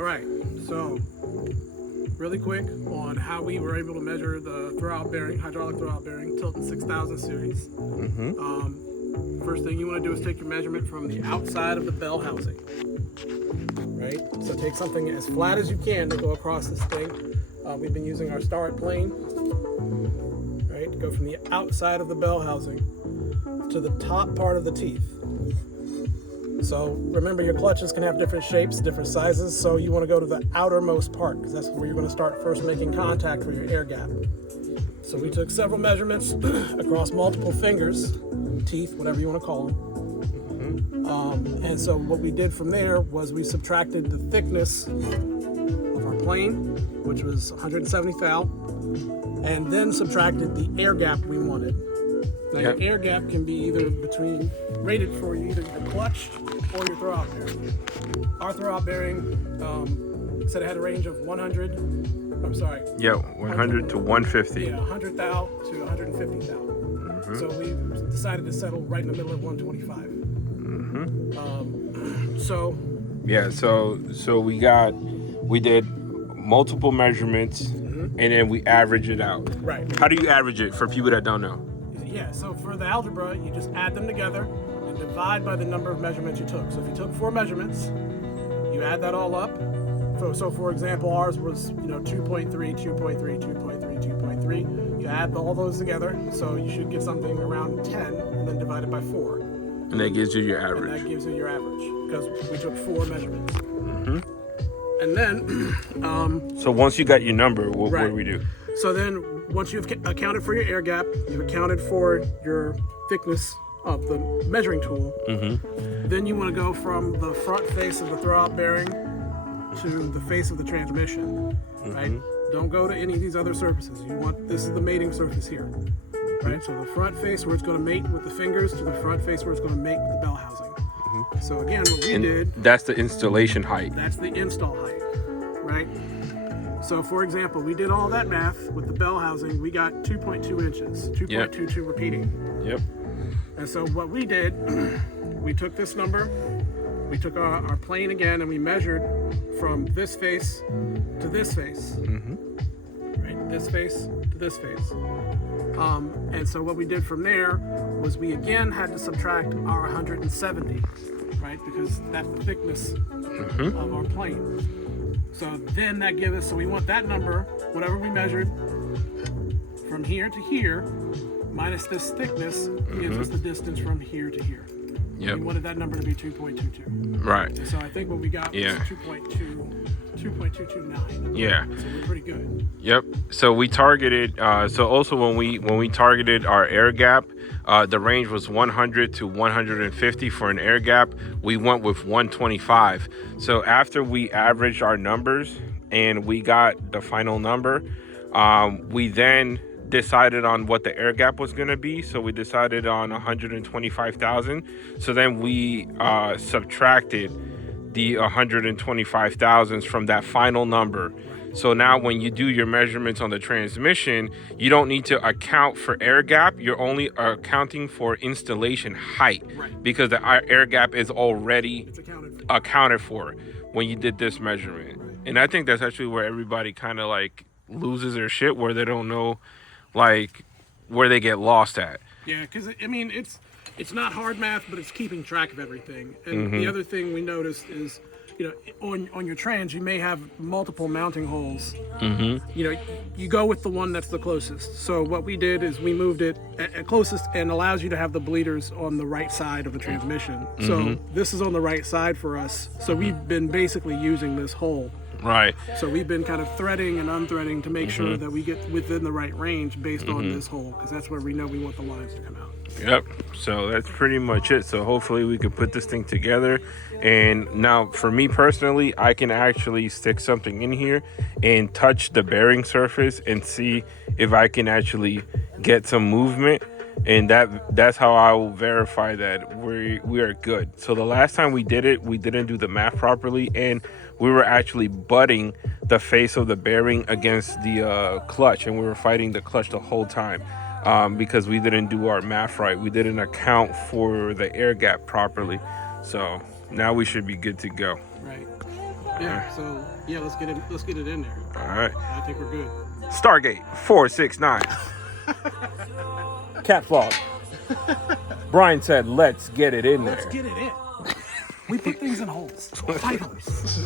All right, so really quick on how we were able to measure the throwout bearing, hydraulic throwout bearing, Tilton 6000 series. First thing you want to do is take your measurement from the outside of the bell housing. Right? So take something as flat as you can to go across this thing. We've been using our start plane. Right? Go from the outside of the bell housing to the top part of the teeth. So remember, your clutches can have different shapes, different sizes, so you want to go to the outermost part because that's where you're going to start first making contact for your air gap. So we took several measurements across multiple fingers, teeth, whatever you want to call them. And so what we did from there was we subtracted the thickness of our plane, which was 170 thou, and then subtracted the air gap we wanted. Now, your air gap can be either rated for either your clutch or your throwout bearing. Our throwout bearing said it had a range of 100 to 150. Yeah, 100 thou to 150 thou. So we decided to settle right in the middle of 125. So we did multiple measurements, and then we average it out. Right. How do you average it for people that don't know? Yeah, so for the algebra, you just add them together and divide by the number of measurements you took. So if you took 4 measurements, you add that all up. So for example, ours was 2.3, 2.3, 2.3, 2.3. You add all those together, so you should get something around 10, and then divide it by 4. And that gives you your average. And that gives you your average because we took 4 measurements. And then, so once you got your number, what do we do? So then, once you've accounted for your air gap, you've accounted for your thickness of the measuring tool, then you want to go from the front face of the throwout bearing to the face of the transmission, right? Don't go to any of these other surfaces. This is the mating surface here, right? So the front face where it's going to mate with the fingers to the front face where it's going to mate with the bell housing. So again, what we did... That's the installation height. That's the install height, right? So for example, we did all that math with the bell housing. We got 2.2 inches, 2.22 repeating. Yep. And so what we did, we took this number, we took our plane again, and we measured from this face to this face. Right? This face to this face. And so what we did from there was we again had to subtract our 170, right? Because that's the thickness of our plane. So then that gives us, so we want that number, whatever we measured, from here to here, minus this thickness, gives us the distance from here to here. Yep. We wanted that number to be 2.22. Right. So I think what we got was 2.229. Yeah. So we're pretty good. Yep. So we targeted. So also when we targeted our air gap, the range was 100 to 150 for an air gap. We went with 125. So after we averaged our numbers and we got the final number, we then decided on what the air gap was going to be. So we decided on 125,000. So then we subtracted the 125,000 from that final number. So now when you do your measurements on the transmission, you don't need to account for air gap. You're only accounting for installation height, because the air gap is already accounted for when you did this measurement. And I think that's actually where everybody kind of like loses their shit, where they don't know like where they get lost at. Yeah, because I mean it's not hard math, but it's keeping track of everything. And the other thing we noticed is, on your trans, you may have multiple mounting holes. You go with the one that's the closest. So what we did is we moved it at closest, and allows you to have the bleeders on the right side of the transmission. So this is on the right side for us. So we've been basically using this hole. Right. So we've been kind of threading and unthreading to make sure that we get within the right range based on this hole, because that's where we know we want the lines to come out. Yep. So that's pretty much it. So hopefully we can put this thing together. And now for me personally, I can actually stick something in here and touch the bearing surface and see if I can actually get some movement. And that's how I will verify that we are good. So the last time we did it, we didn't do the math properly, and we were actually butting the face of the bearing against the clutch, and we were fighting the clutch the whole time because we didn't do our math right. We didn't account for the air gap properly. So now we should be good to go. Right. Yeah. So yeah, let's get it. Let's get it in there. All right. I think we're good. Stargate 469. Caps lock. Brian said, "Let's get it in there." Let's get it in. We put things in holes. Tight holes.